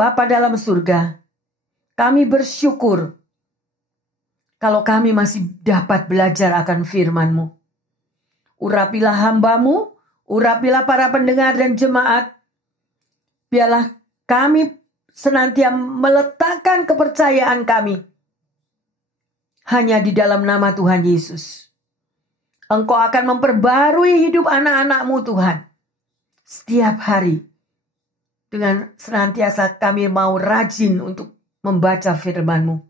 Bapa dalam surga, kami bersyukur kalau kami masih dapat belajar akan firman-Mu. Urapilah hamba-Mu, urapilah para pendengar dan jemaat. Biarlah kami senantiasa meletakkan kepercayaan kami hanya di dalam nama Tuhan Yesus. Engkau akan memperbarui hidup anak-anak-Mu Tuhan. Setiap hari. Dengan senantiasa kami mau rajin untuk membaca firman-Mu.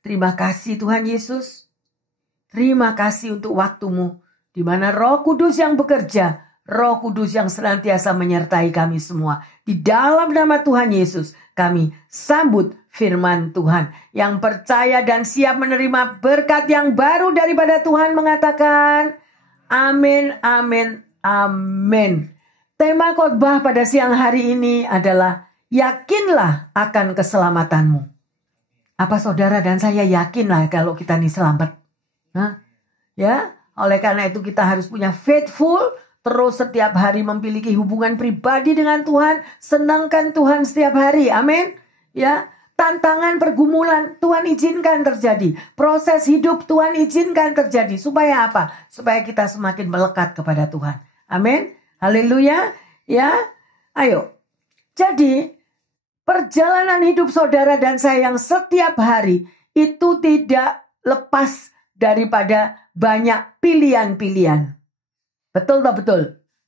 Terima kasih Tuhan Yesus. Terima kasih untuk waktu-Mu. Di mana Roh Kudus yang bekerja. Roh Kudus yang senantiasa menyertai kami semua. Di dalam nama Tuhan Yesus. Kami sambut firman Tuhan. Yang percaya dan siap menerima berkat yang baru daripada Tuhan mengatakan. Amin, amin, amin. Tema khotbah pada siang hari ini adalah yakinlah akan keselamatanmu. Apa saudara dan saya yakinlah kalau kita ini selamat? Ya, oleh karena itu kita harus punya faithful, terus setiap hari memiliki hubungan pribadi dengan Tuhan, senangkan Tuhan setiap hari. Amin. Ya, tantangan pergumulan Tuhan izinkan terjadi. Proses hidup Tuhan izinkan terjadi. Supaya apa? Supaya kita semakin melekat kepada Tuhan. Amin. Haleluya. Ya. Ayo. Jadi perjalanan hidup saudara dan saya yang setiap hari itu tidak lepas daripada banyak pilihan-pilihan. Betul tak betul?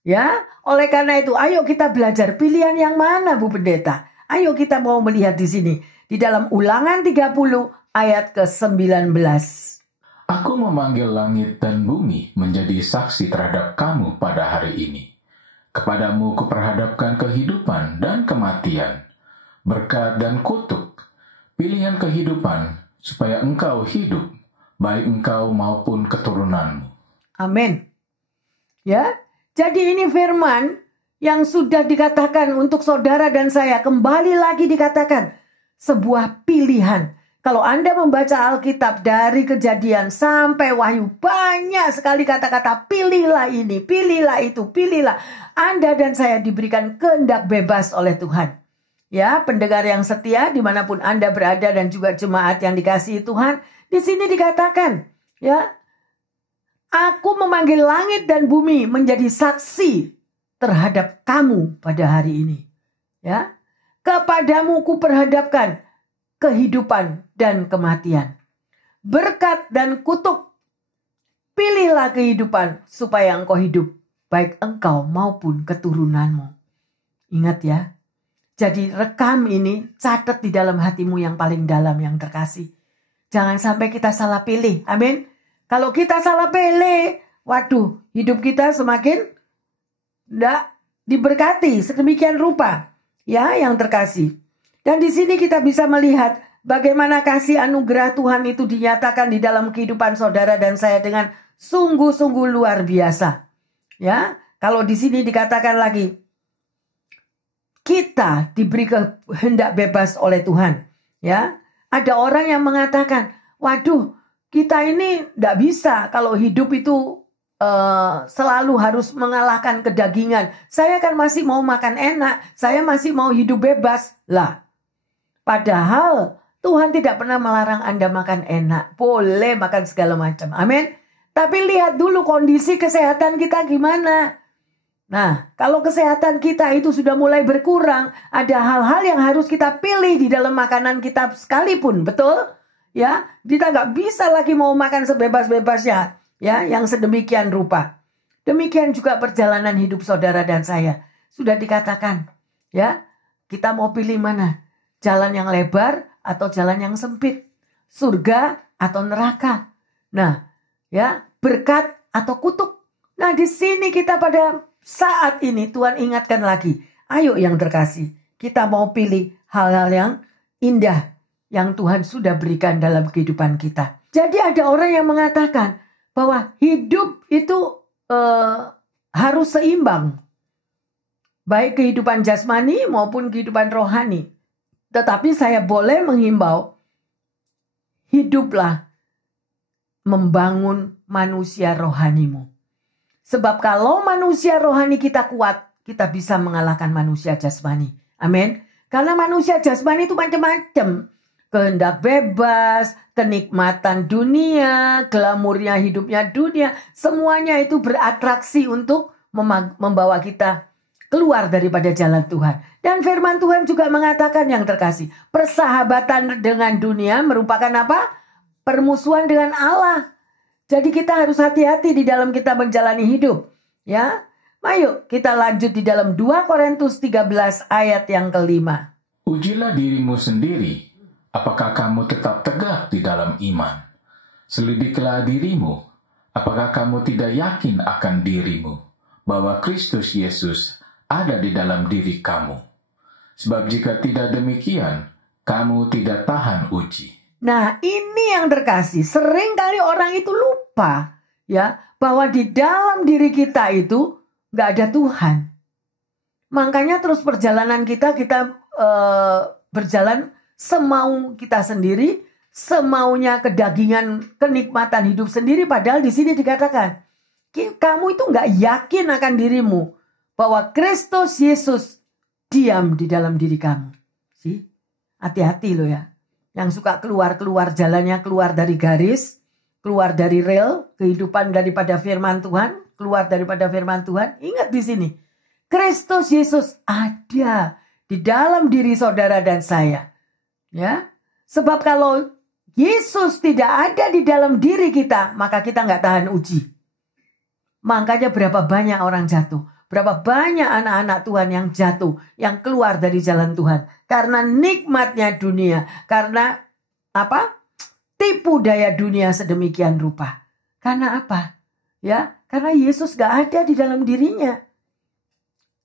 Ya. Oleh karena itu ayo kita belajar pilihan yang mana Bu Pendeta. Ayo kita mau melihat di sini. Di dalam Ulangan 30 ayat ke-19. Aku memanggil langit dan bumi menjadi saksi terhadap kamu pada hari ini. Kepadamu kuperhadapkan kehidupan dan kematian, berkat dan kutuk, pilihan kehidupan, supaya engkau hidup, baik engkau maupun keturunanmu. Amin. Ya, jadi ini firman yang sudah dikatakan untuk saudara dan saya. Kembali lagi dikatakan, sebuah pilihan. Kalau Anda membaca Alkitab dari Kejadian sampai Wahyu, banyak sekali kata-kata pilihlah ini, pilihlah itu, pilihlah. Anda dan saya diberikan kehendak bebas oleh Tuhan. Ya, pendengar yang setia dimanapun Anda berada dan juga jemaat yang dikasihi Tuhan, di sini dikatakan, ya, aku memanggil langit dan bumi menjadi saksi terhadap kamu pada hari ini. Ya, kepadamu kuperhadapkan kehidupan dan kematian, berkat dan kutuk. Pilihlah kehidupan supaya engkau hidup, baik engkau maupun keturunanmu. Ingat ya, jadi rekam ini, catat di dalam hatimu yang paling dalam yang terkasih. Jangan sampai kita salah pilih, amin. Kalau kita salah pilih, waduh, hidup kita semakin tidak diberkati sedemikian rupa, ya yang terkasih. Dan di sini kita bisa melihat bagaimana kasih anugerah Tuhan itu dinyatakan di dalam kehidupan saudara dan saya dengan sungguh-sungguh luar biasa. Ya, kalau di sini dikatakan lagi, kita diberi kehendak bebas oleh Tuhan. Ya, ada orang yang mengatakan, waduh, kita ini tidak bisa kalau hidup itu selalu harus mengalahkan kedagingan. Saya kan masih mau makan enak, saya masih mau hidup bebas lah. Padahal Tuhan tidak pernah melarang Anda makan enak. Boleh makan segala macam. Amin. Tapi lihat dulu kondisi kesehatan kita gimana. Nah, kalau kesehatan kita itu sudah mulai berkurang, ada hal-hal yang harus kita pilih di dalam makanan kita sekalipun. Betul? Ya, kita nggak bisa lagi mau makan sebebas-bebasnya. Ya, yang sedemikian rupa. Demikian juga perjalanan hidup saudara dan saya. Sudah dikatakan. Ya, kita mau pilih mana? Jalan yang lebar atau jalan yang sempit, surga atau neraka. Nah, ya, berkat atau kutuk. Nah, di sini kita pada saat ini Tuhan ingatkan lagi, ayo yang terkasih, kita mau pilih hal-hal yang indah yang Tuhan sudah berikan dalam kehidupan kita. Jadi ada orang yang mengatakan bahwa hidup itu harus seimbang, baik kehidupan jasmani maupun kehidupan rohani. Tetapi saya boleh menghimbau, hiduplah membangun manusia rohanimu. Sebab kalau manusia rohani kita kuat, kita bisa mengalahkan manusia jasmani. Amin. Karena manusia jasmani itu macam-macam. Kehendak bebas, kenikmatan dunia, glamurnya hidupnya dunia. Semuanya itu beratraksi untuk membawa kita keluar daripada jalan Tuhan. Dan firman Tuhan juga mengatakan yang terkasih, persahabatan dengan dunia merupakan apa? Permusuhan dengan Allah. Jadi kita harus hati-hati di dalam kita menjalani hidup. Ya, ayo kita lanjut di dalam 2 Korintus 13 ayat yang kelima. Ujilah dirimu sendiri, apakah kamu tetap tegak di dalam iman? Selidiklah dirimu, apakah kamu tidak yakin akan dirimu, bahwa Kristus Yesus ada di dalam diri kamu. Sebab jika tidak demikian, kamu tidak tahan uji. Nah, ini yang terkasih. Sering kali orang itu lupa, ya, bahwa di dalam diri kita itu nggak ada Tuhan. Makanya terus perjalanan kita berjalan semau kita sendiri, semaunya kedagingan, kenikmatan hidup sendiri. Padahal di sini dikatakan, kamu itu nggak yakin akan dirimu bahwa Kristus Yesus diam di dalam diri kamu. Sih, hati-hati loh ya. Yang suka keluar jalannya, keluar dari garis, keluar dari rel kehidupan daripada firman Tuhan, keluar daripada firman Tuhan. Ingat di sini, Kristus Yesus ada di dalam diri saudara dan saya. Ya, sebab kalau Yesus tidak ada di dalam diri kita, maka kita nggak tahan uji. Makanya berapa banyak orang jatuh. Berapa banyak anak-anak Tuhan yang jatuh, yang keluar dari jalan Tuhan. Karena nikmatnya dunia. Karena apa? Tipu daya dunia sedemikian rupa. Karena apa? Ya, karena Yesus gak ada di dalam dirinya.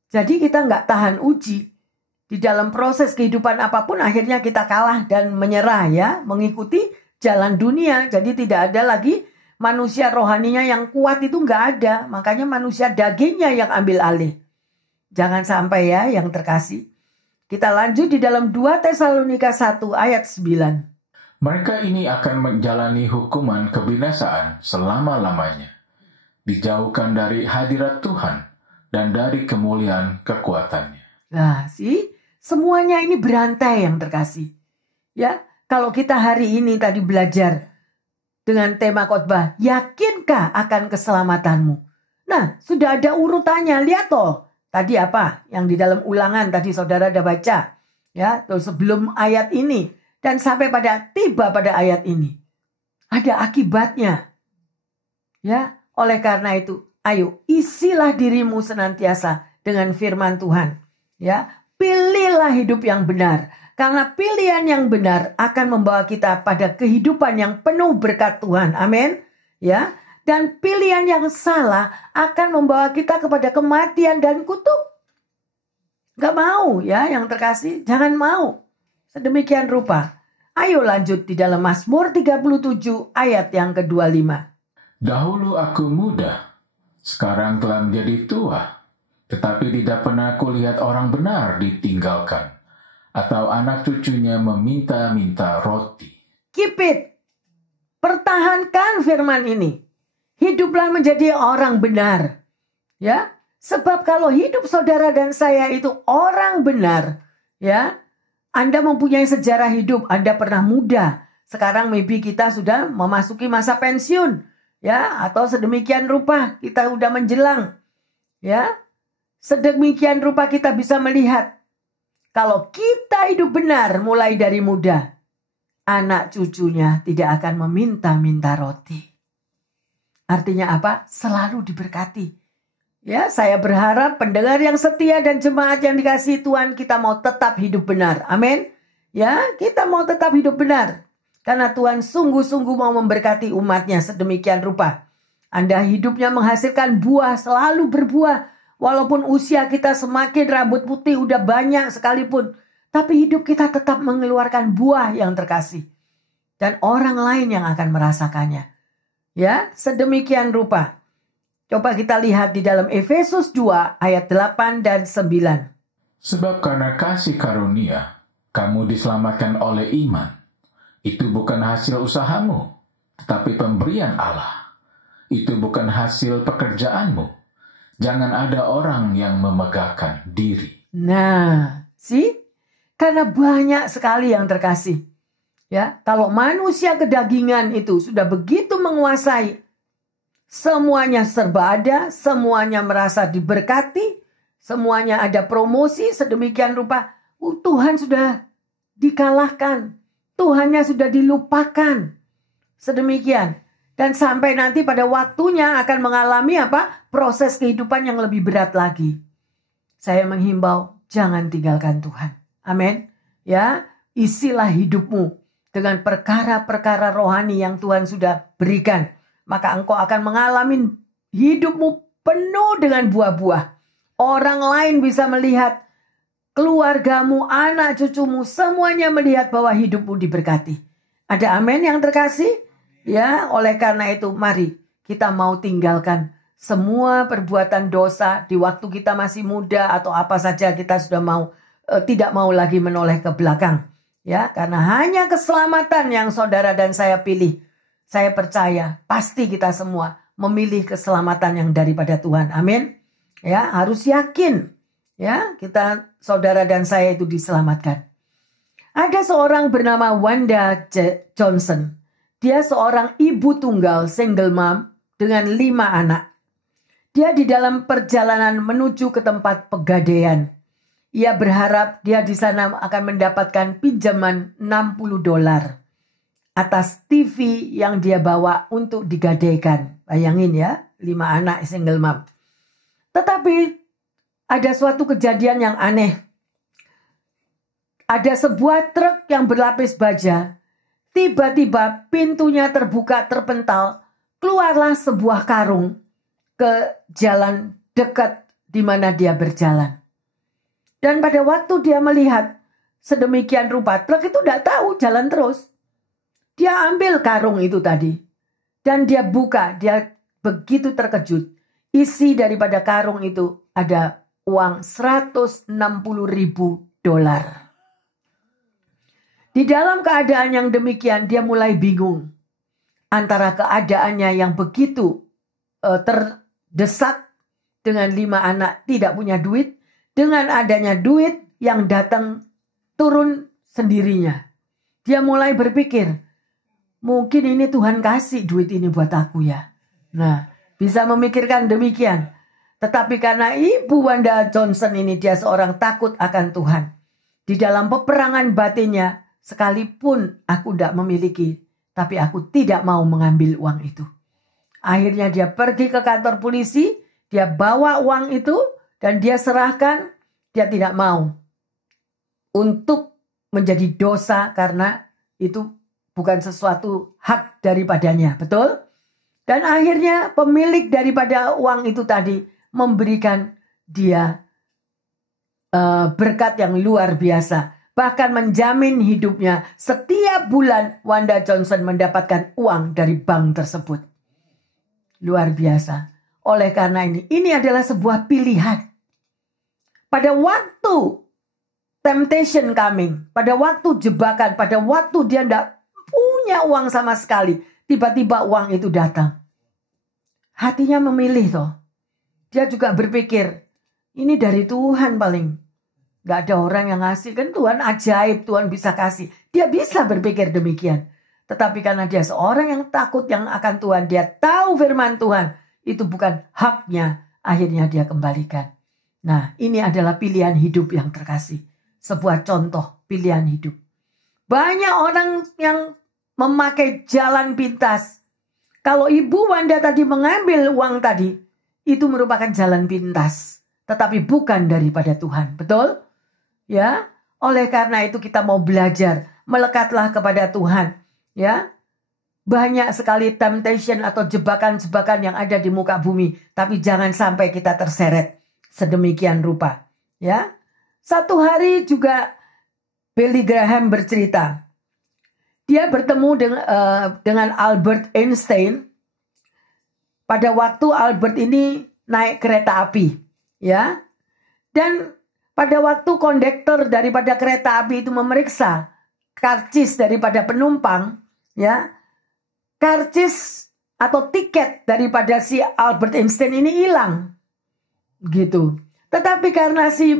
Jadi kita gak tahan uji. Di dalam proses kehidupan apapun akhirnya kita kalah dan menyerah ya. Mengikuti jalan dunia. Jadi tidak ada lagi manusia rohaninya yang kuat itu nggak ada. Makanya manusia dagingnya yang ambil alih. Jangan sampai ya yang terkasih. Kita lanjut di dalam 2 Tesalonika 1 ayat 9. Mereka ini akan menjalani hukuman kebinasaan selama-lamanya. Dijauhkan dari hadirat Tuhan dan dari kemuliaan kekuatannya. Nah, semuanya ini berantai yang terkasih. Ya, kalau kita hari ini tadi belajar dengan tema khotbah, yakinkah akan keselamatanmu? Nah, sudah ada urutannya, lihat toh. Tadi apa? Yang di dalam ulangan tadi saudara udah baca. Ya, tuh sebelum ayat ini. Dan sampai tiba pada ayat ini. Ada akibatnya. Ya, oleh karena itu, ayo isilah dirimu senantiasa dengan firman Tuhan. Ya, pilihlah hidup yang benar. Karena pilihan yang benar akan membawa kita pada kehidupan yang penuh berkat Tuhan. Amin. Ya. Dan pilihan yang salah akan membawa kita kepada kematian dan kutuk. Gak mau ya yang terkasih. Jangan mau. Sedemikian rupa. Ayo lanjut di dalam Mazmur 37 ayat yang ke-25. Dahulu aku muda, sekarang telah menjadi tua. Tetapi tidak pernah kulihat orang benar ditinggalkan, atau anak cucunya meminta-minta roti. Keep it. Pertahankan firman ini. Hiduplah menjadi orang benar. Ya, sebab kalau hidup saudara dan saya itu orang benar, ya, Anda mempunyai sejarah hidup, Anda pernah muda. Sekarang maybe kita sudah memasuki masa pensiun, ya, atau sedemikian rupa kita sudah menjelang. Ya. Sedemikian rupa kita bisa melihat kalau kita hidup benar mulai dari muda, anak cucunya tidak akan meminta-minta roti. Artinya apa? Selalu diberkati. Ya, saya berharap pendengar yang setia dan jemaat yang dikasihi Tuhan, kita mau tetap hidup benar. Amin. Ya, kita mau tetap hidup benar. Karena Tuhan sungguh-sungguh mau memberkati umatnya sedemikian rupa. Anda hidupnya menghasilkan buah, selalu berbuah. Walaupun usia kita semakin rambut putih udah banyak sekalipun. Tapi hidup kita tetap mengeluarkan buah yang terkasih. Dan orang lain yang akan merasakannya. Ya, sedemikian rupa. Coba kita lihat di dalam Efesus 2 ayat 8 dan 9. Sebab karena kasih karunia, kamu diselamatkan oleh iman. Itu bukan hasil usahamu, tetapi pemberian Allah. Itu bukan hasil pekerjaanmu. Jangan ada orang yang memegahkan diri. Nah, Karena banyak sekali yang terkasih. Ya, kalau manusia kedagingan itu sudah begitu menguasai, semuanya serba ada, semuanya merasa diberkati, semuanya ada promosi sedemikian rupa. Tuhan sudah dikalahkan, Tuhannya sudah dilupakan. Sedemikian. Dan sampai nanti pada waktunya akan mengalami apa? Proses kehidupan yang lebih berat lagi. Saya menghimbau, jangan tinggalkan Tuhan. Amin. Ya, isilah hidupmu dengan perkara-perkara rohani yang Tuhan sudah berikan. Maka engkau akan mengalami hidupmu penuh dengan buah-buah. Orang lain bisa melihat, keluargamu, anak cucumu, semuanya melihat bahwa hidupmu diberkati. Ada amin yang terkasih? Ya, oleh karena itu mari kita mau tinggalkan semua perbuatan dosa di waktu kita masih muda atau apa saja kita sudah tidak mau lagi menoleh ke belakang. Ya, karena hanya keselamatan yang saudara dan saya pilih. Saya percaya pasti kita semua memilih keselamatan yang daripada Tuhan. Amin. Ya, harus yakin. Ya, kita saudara dan saya itu diselamatkan. Ada seorang bernama Wanda Johnson. Dia seorang ibu tunggal single mom dengan 5 anak. Dia di dalam perjalanan menuju ke tempat pegadaian. Ia berharap dia di sana akan mendapatkan pinjaman $60 atas TV yang dia bawa untuk digadaikan. Bayangin ya, 5 anak single mom. Tetapi ada suatu kejadian yang aneh. Ada sebuah truk yang berlapis baja. Tiba-tiba pintunya terbuka terpental. Keluarlah sebuah karung ke jalan dekat di mana dia berjalan. Dan pada waktu dia melihat sedemikian rupa, truk itu tidak tahu jalan terus. Dia ambil karung itu tadi. Dan dia buka, dia begitu terkejut. Isi daripada karung itu ada uang $160.000. Di dalam keadaan yang demikian, dia mulai bingung. Antara keadaannya yang begitu terdesak dengan 5 anak tidak punya duit, dengan adanya duit yang datang turun sendirinya. Dia mulai berpikir, mungkin ini Tuhan kasih duit ini buat aku ya. Nah, bisa memikirkan demikian. Tetapi karena Ibu Wanda Johnson ini dia seorang takut akan Tuhan. Di dalam peperangan batinnya, sekalipun aku tidak memiliki, tapi aku tidak mau mengambil uang itu. Akhirnya dia pergi ke kantor polisi, dia bawa uang itu, dan dia serahkan. Dia tidak mau untuk menjadi dosa karena itu bukan sesuatu hak daripadanya. Betul? Dan akhirnya pemilik daripada uang itu tadi memberikan dia berkat yang luar biasa. Bahkan menjamin hidupnya. Setiap bulan Wanda Johnson mendapatkan uang dari bank tersebut. Luar biasa. Oleh karena ini adalah sebuah pilihan. Pada waktu temptation coming, pada waktu jebakan, pada waktu dia tidak punya uang sama sekali, tiba-tiba uang itu datang. Hatinya memilih toh. Dia juga berpikir, ini dari Tuhan paling. Gak ada orang yang ngasih, kan Tuhan ajaib, Tuhan bisa kasih. Dia bisa berpikir demikian. Tetapi karena dia seorang yang takut yang akan Tuhan, dia tahu firman Tuhan, itu bukan haknya, akhirnya dia kembalikan. Nah, ini adalah pilihan hidup yang terkasih. Sebuah contoh pilihan hidup. Banyak orang yang memakai jalan pintas. Kalau Ibu Wanda tadi mengambil uang tadi, itu merupakan jalan pintas. Tetapi bukan daripada Tuhan. Betul? Ya, oleh karena itu kita mau belajar. Melekatlah kepada Tuhan. Ya, banyak sekali temptation atau jebakan-jebakan yang ada di muka bumi. Tapi jangan sampai kita terseret sedemikian rupa. Ya, satu hari juga Billy Graham bercerita. Dia bertemu dengan Albert Einstein. Pada waktu Albert ini naik kereta api. Ya, dan pada waktu kondektor daripada kereta api itu memeriksa karcis daripada penumpang. Ya, karcis atau tiket daripada si Albert Einstein ini hilang. Gitu. Tetapi karena si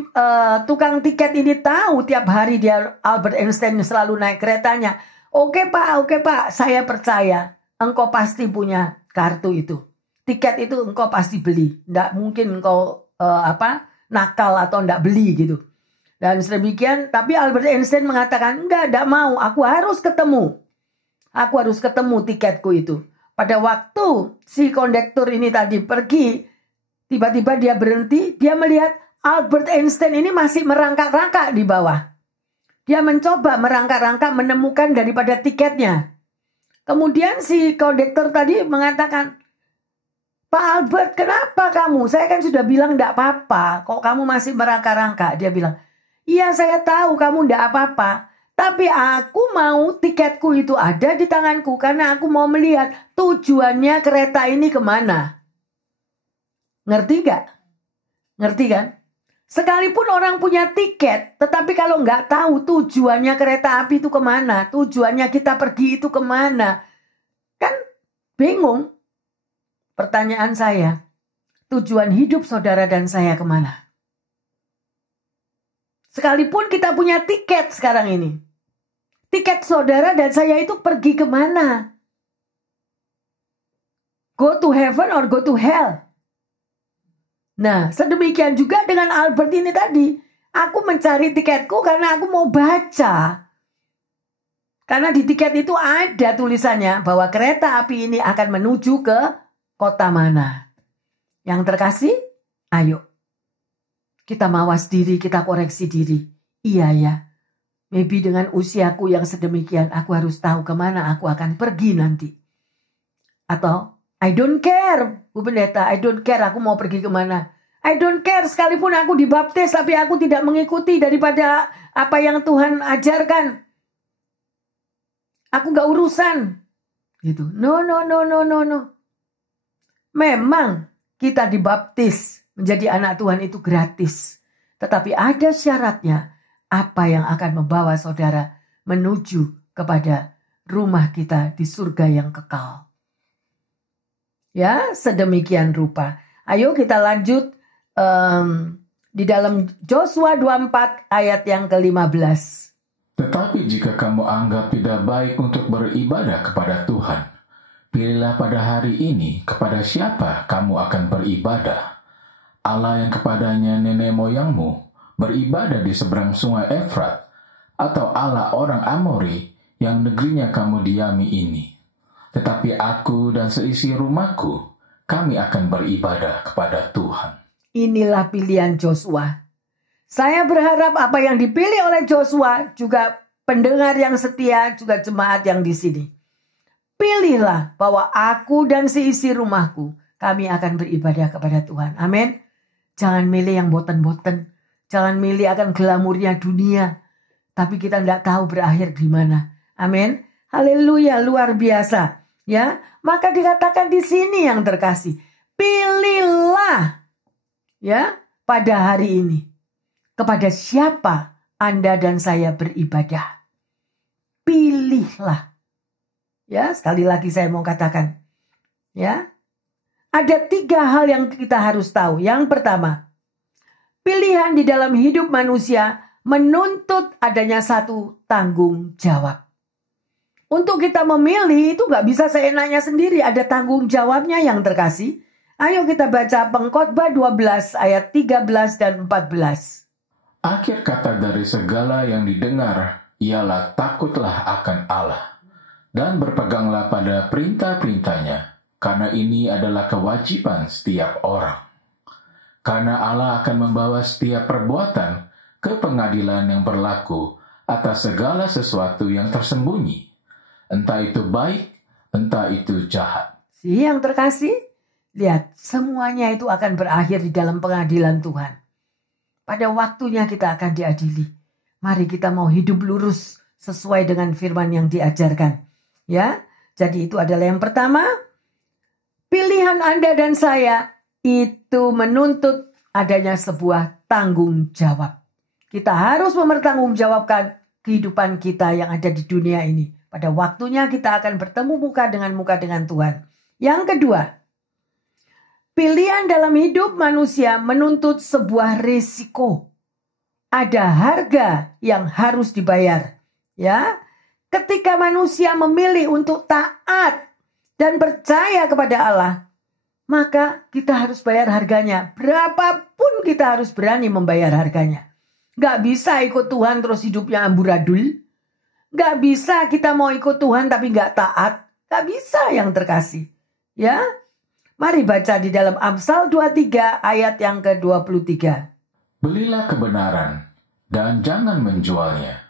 tukang tiket ini tahu tiap hari dia Albert Einstein selalu naik keretanya. Oke pak, saya percaya engkau pasti punya kartu itu. Tiket itu engkau pasti beli. Nggak mungkin engkau nakal atau nggak beli gitu. Dan sedemikian, tapi Albert Einstein mengatakan, enggak mau, aku harus ketemu. Aku harus ketemu tiketku itu. Pada waktu si kondektur ini tadi pergi, tiba-tiba dia berhenti, dia melihat Albert Einstein ini masih merangkak-rangkak di bawah. Dia mencoba merangkak-rangkak menemukan daripada tiketnya. Kemudian si kondektur tadi mengatakan, Pak Albert, kenapa kamu? Saya kan sudah bilang enggak apa-apa, kok kamu masih merangkak-rangkak? Dia bilang, iya saya tahu kamu enggak apa-apa. Tapi aku mau tiketku itu ada di tanganku karena aku mau melihat tujuannya kereta ini kemana. Ngerti gak? Ngerti kan? Sekalipun orang punya tiket, tetapi kalau nggak tahu tujuannya kereta api itu kemana, tujuannya kita pergi itu kemana, kan bingung. Pertanyaan saya, tujuan hidup saudara dan saya kemana? Sekalipun kita punya tiket sekarang ini, tiket saudara dan saya itu pergi kemana? Go to heaven or go to hell? Nah, sedemikian juga dengan Albert ini tadi. Aku mencari tiketku karena aku mau baca. Karena di tiket itu ada tulisannya bahwa kereta api ini akan menuju ke kota mana. Yang terkasih, ayo. Kita mawas diri, kita koreksi diri. Iya ya. Maybe dengan usiaku yang sedemikian, aku harus tahu kemana aku akan pergi nanti. Atau, I don't care, Bu Pendeta, I don't care aku mau pergi kemana. I don't care sekalipun aku dibaptis, tapi aku tidak mengikuti daripada apa yang Tuhan ajarkan. Aku gak urusan. Gitu. No. Memang kita dibaptis menjadi anak Tuhan itu gratis. Tetapi ada syaratnya. Apa yang akan membawa saudara menuju kepada rumah kita di surga yang kekal. Ya, sedemikian rupa. Ayo kita lanjut di dalam Joshua 24 ayat yang ke-15. Tetapi jika kamu anggap tidak baik untuk beribadah kepada Tuhan, pilihlah pada hari ini kepada siapa kamu akan beribadah. Allah yang kepadanya nenek moyangmu beribadah di seberang sungai Efrat, atau Allah orang Amori yang negerinya kamu diami ini. Tetapi aku dan seisi rumahku, kami akan beribadah kepada Tuhan. Inilah pilihan Joshua. Saya berharap apa yang dipilih oleh Joshua, juga pendengar yang setia, juga jemaat yang di sini. Pilihlah bahwa aku dan seisi rumahku, kami akan beribadah kepada Tuhan. Amin. Jangan milih yang boten-boten. Jangan milih akan glamurnya dunia. Tapi kita tidak tahu berakhir di mana. Amin. Haleluya, luar biasa. Ya, maka dikatakan di sini yang terkasih. Pilihlah. Ya, pada hari ini. Kepada siapa Anda dan saya beribadah. Pilihlah. Ya, sekali lagi saya mau katakan. Ya. Ada 3 hal yang kita harus tahu. Yang pertama, pilihan di dalam hidup manusia menuntut adanya satu tanggung jawab. Untuk kita memilih itu gak bisa seenaknya sendiri. Ada tanggung jawabnya yang terkasih. Ayo kita baca Pengkhotbah 12 ayat 13 dan 14. Akhir kata dari segala yang didengar ialah takutlah akan Allah, dan berpeganglah pada perintah-perintahnya, karena ini adalah kewajiban setiap orang. Karena Allah akan membawa setiap perbuatan ke pengadilan yang berlaku atas segala sesuatu yang tersembunyi, entah itu baik, entah itu jahat. Yang terkasih, lihat, semuanya itu akan berakhir di dalam pengadilan Tuhan. Pada waktunya kita akan diadili. Mari kita mau hidup lurus sesuai dengan firman yang diajarkan. Ya, jadi itu adalah yang pertama. Pilihan Anda dan saya itu menuntut adanya sebuah tanggung jawab. Kita harus mempertanggungjawabkan kehidupan kita yang ada di dunia ini. Pada waktunya kita akan bertemu muka dengan Tuhan. Yang kedua, Pilihan dalam hidup manusia menuntut sebuah risiko. Ada harga yang harus dibayar. Ya, ketika manusia memilih untuk taat dan percaya kepada Allah, maka kita harus bayar harganya. Berapapun kita harus berani membayar harganya. Gak bisa ikut Tuhan terus hidupnya amburadul. Gak bisa kita mau ikut Tuhan tapi gak taat. Gak bisa yang terkasih. Ya, mari baca di dalam Amsal 23 ayat yang ke-23. Belilah kebenaran dan jangan menjualnya.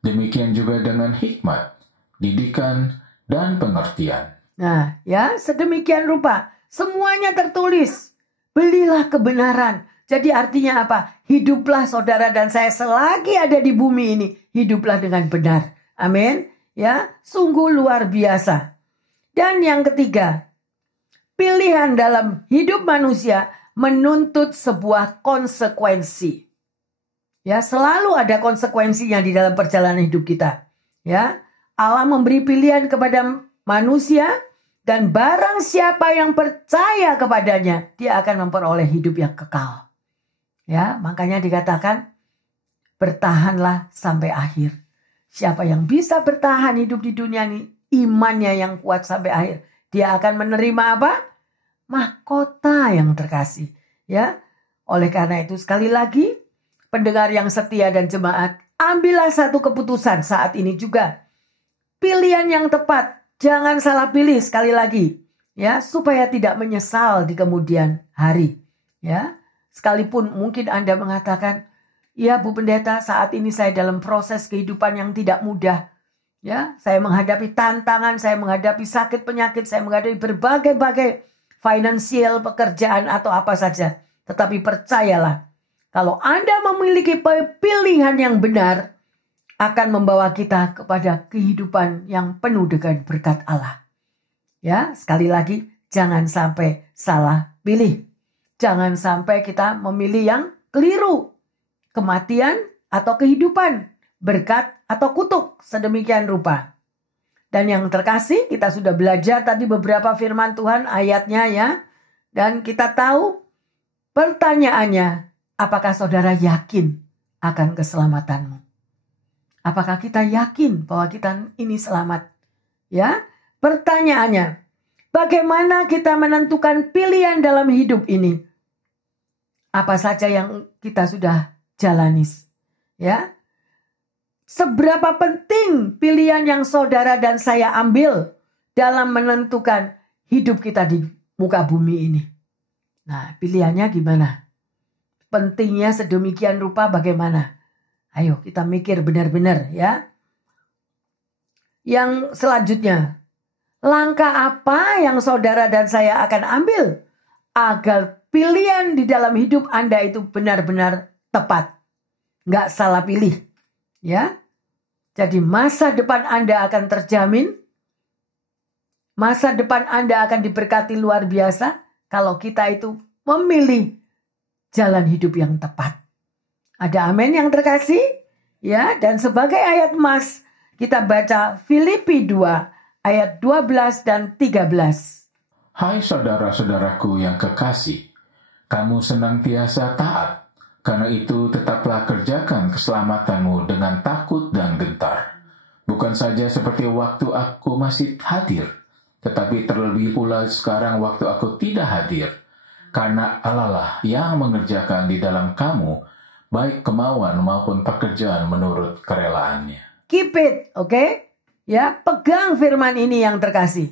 Demikian juga dengan hikmat, didikan, dan pengertian. Nah, ya, sedemikian rupa. Semuanya tertulis. Belilah kebenaran. Jadi artinya apa? Hiduplah saudara dan saya selagi ada di bumi ini. Hiduplah dengan benar. Amin. Ya, sungguh luar biasa. Dan yang ketiga, pilihan dalam hidup manusia menuntut sebuah konsekuensi. Ya, selalu ada konsekuensinya di dalam perjalanan hidup kita. Ya, Allah memberi pilihan kepada manusia dan barang siapa yang percaya kepadanya, dia akan memperoleh hidup yang kekal. Ya, makanya dikatakan bertahanlah sampai akhir. Siapa yang bisa bertahan hidup di dunia ini, imannya yang kuat sampai akhir, dia akan menerima apa? Mahkota yang terkasih. Ya, oleh karena itu sekali lagi, pendengar yang setia dan jemaat, ambillah satu keputusan saat ini juga. Pilihan yang tepat, jangan salah pilih sekali lagi. Ya, supaya tidak menyesal di kemudian hari. Ya, sekalipun mungkin Anda mengatakan, ya Bu Pendeta, saat ini saya dalam proses kehidupan yang tidak mudah. Ya, saya menghadapi tantangan, saya menghadapi sakit penyakit, saya menghadapi berbagai-bagai finansial, pekerjaan atau apa saja. Tetapi percayalah, kalau Anda memiliki pilihan yang benar, akan membawa kita kepada kehidupan yang penuh dengan berkat Allah. Ya, sekali lagi, jangan sampai salah pilih. Jangan sampai kita memilih yang keliru. Kematian atau kehidupan, berkat atau kutuk, sedemikian rupa. Dan yang terkasih, kita sudah belajar tadi beberapa firman Tuhan ayatnya ya. Dan kita tahu pertanyaannya, apakah saudara yakin akan keselamatanmu? Apakah kita yakin bahwa kita ini selamat? Ya, pertanyaannya, bagaimana kita menentukan pilihan dalam hidup ini? Apa saja yang kita sudah jalani? Ya, seberapa penting pilihan yang saudara dan saya ambil dalam menentukan hidup kita di muka bumi ini? Nah, pilihannya gimana? Pentingnya sedemikian rupa bagaimana? Ayo kita mikir benar-benar ya. Yang selanjutnya, langkah apa yang saudara dan saya akan ambil agar pilihan di dalam hidup Anda itu benar-benar tepat. Nggak salah pilih. Ya, jadi masa depan Anda akan terjamin. Masa depan Anda akan diberkati luar biasa kalau kita itu memilih jalan hidup yang tepat. Ada amin yang terkasih? Ya, dan sebagai ayat emas kita baca Filipi 2 ayat 12 dan 13. Hai saudara-saudaraku yang kekasih, kamu senantiasa taat. Karena itu tetaplah kerjakan keselamatanmu dengan takut dan gentar. Bukan saja seperti waktu aku masih hadir, tetapi terlebih pula sekarang waktu aku tidak hadir. Karena Allah lah yang mengerjakan di dalam kamu, baik kemauan maupun pekerjaan menurut kerelaannya. Keep it, oke? Ya, pegang firman ini yang terkasih.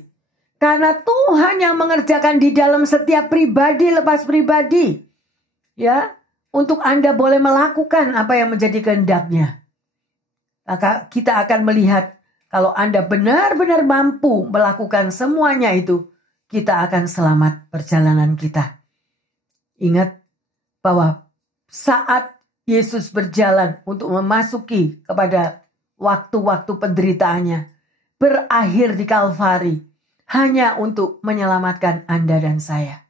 Karena Tuhan yang mengerjakan di dalam setiap pribadi lepas pribadi. Ya, untuk Anda boleh melakukan apa yang menjadi kehendak-Nya. Maka kita akan melihat kalau Anda benar-benar mampu melakukan semuanya itu, kita akan selamat perjalanan kita. Ingat bahwa saat Yesus berjalan untuk memasuki kepada waktu-waktu penderitaannya, berakhir di Kalvari, hanya untuk menyelamatkan Anda dan saya.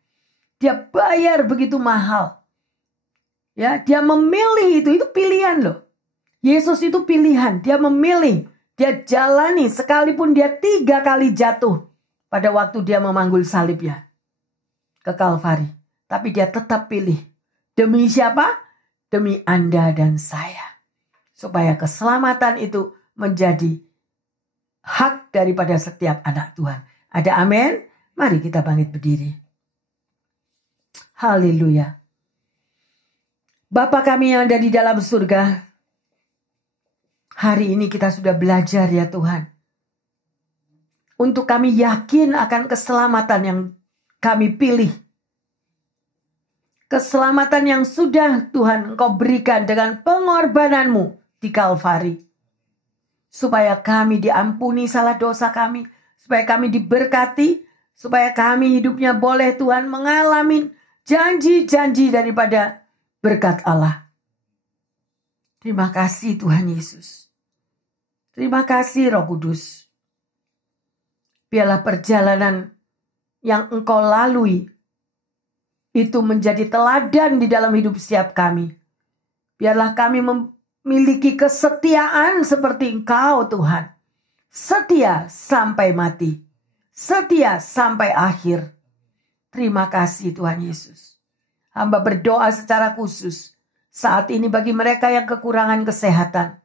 Dia bayar begitu mahal. Ya, dia memilih itu pilihan loh. Yesus itu pilihan, dia memilih, dia jalani sekalipun dia 3 kali jatuh pada waktu dia memanggul salibnya. ke Kalvari. Tapi dia tetap pilih. Demi siapa? Demi Anda dan saya. Supaya keselamatan itu menjadi hak daripada setiap anak Tuhan. Ada amin? Mari kita bangkit berdiri. Haleluya. Bapa kami yang ada di dalam surga, hari ini kita sudah belajar ya Tuhan. Untuk kami yakin akan keselamatan yang kami pilih. Keselamatan yang sudah Tuhan Engkau berikan dengan pengorbananmu di Kalvari. Supaya kami diampuni salah dosa kami. Supaya kami diberkati. Supaya kami hidupnya boleh Tuhan mengalami janji-janji daripada berkat Allah. Terima kasih Tuhan Yesus. Terima kasih Roh Kudus. Biarlah perjalanan yang Engkau lalui itu menjadi teladan di dalam hidup setiap kami. Biarlah kami memiliki kesetiaan seperti Engkau Tuhan. Setia sampai mati. Setia sampai akhir. Terima kasih Tuhan Yesus. Hamba berdoa secara khusus saat ini bagi mereka yang kekurangan kesehatan.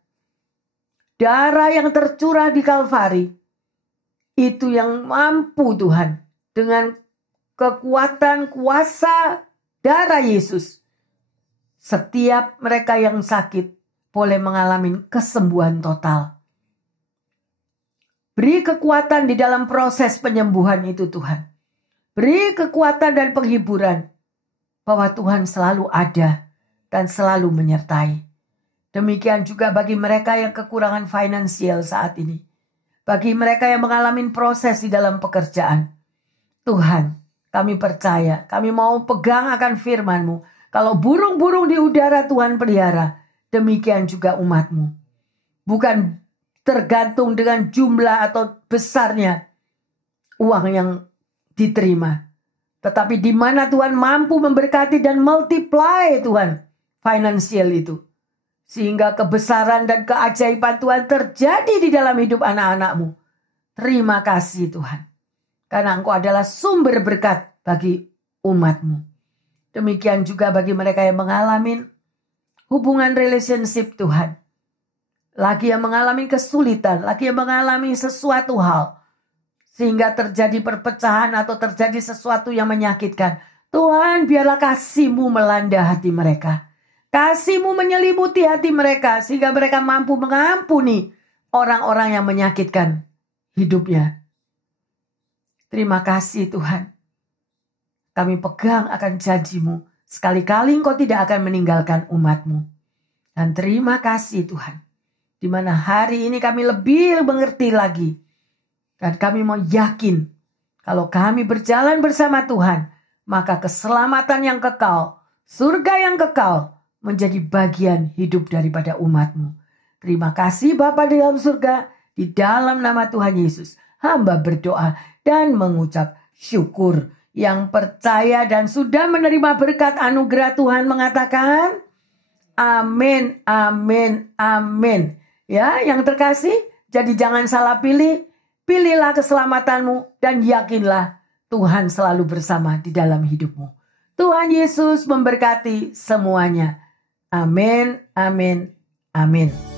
Darah yang tercurah di Kalvari itu yang mampu Tuhan dengan kekuatan kuasa darah Yesus. Setiap mereka yang sakit boleh mengalami kesembuhan total. Beri kekuatan di dalam proses penyembuhan itu Tuhan. Beri kekuatan dan penghiburan bahwa Tuhan selalu ada dan selalu menyertai. Demikian juga bagi mereka yang kekurangan finansial saat ini. Bagi mereka yang mengalami proses di dalam pekerjaan. Tuhan, kami percaya, kami mau pegang akan firman-Mu. Kalau burung-burung di udara Tuhan pelihara, demikian juga umat-Mu. Bukan tergantung dengan jumlah atau besarnya uang yang diterima. Tetapi di mana Tuhan mampu memberkati dan multiply Tuhan finansial itu. Sehingga kebesaran dan keajaiban Tuhan terjadi di dalam hidup anak-anak-Mu. Terima kasih Tuhan. Karena Engkau adalah sumber berkat bagi umat-Mu. Demikian juga bagi mereka yang mengalami hubungan relationship Tuhan. Lagi yang mengalami kesulitan, lagi yang mengalami sesuatu hal. Sehingga terjadi perpecahan atau terjadi sesuatu yang menyakitkan. Tuhan, biarlah kasih-Mu melanda hati mereka. Kasih-Mu menyelimuti hati mereka sehingga mereka mampu mengampuni orang-orang yang menyakitkan hidupnya. Terima kasih Tuhan. Kami pegang akan janji-Mu. Sekali-kali Engkau tidak akan meninggalkan umat-Mu. Dan terima kasih Tuhan. Di mana hari ini kami lebih mengerti lagi. Dan kami mau yakin. Kalau kami berjalan bersama Tuhan. Maka keselamatan yang kekal. Surga yang kekal. Menjadi bagian hidup daripada umat-Mu. Terima kasih Bapa di dalam surga. Di dalam nama Tuhan Yesus. Hamba berdoa dan mengucap syukur. Yang percaya dan sudah menerima berkat anugerah Tuhan mengatakan. Amin, amin, amin. Ya, yang terkasih. Jadi jangan salah pilih. Pilihlah keselamatanmu dan yakinlah Tuhan selalu bersama di dalam hidupmu. Tuhan Yesus memberkati semuanya. Amin, amin, amin.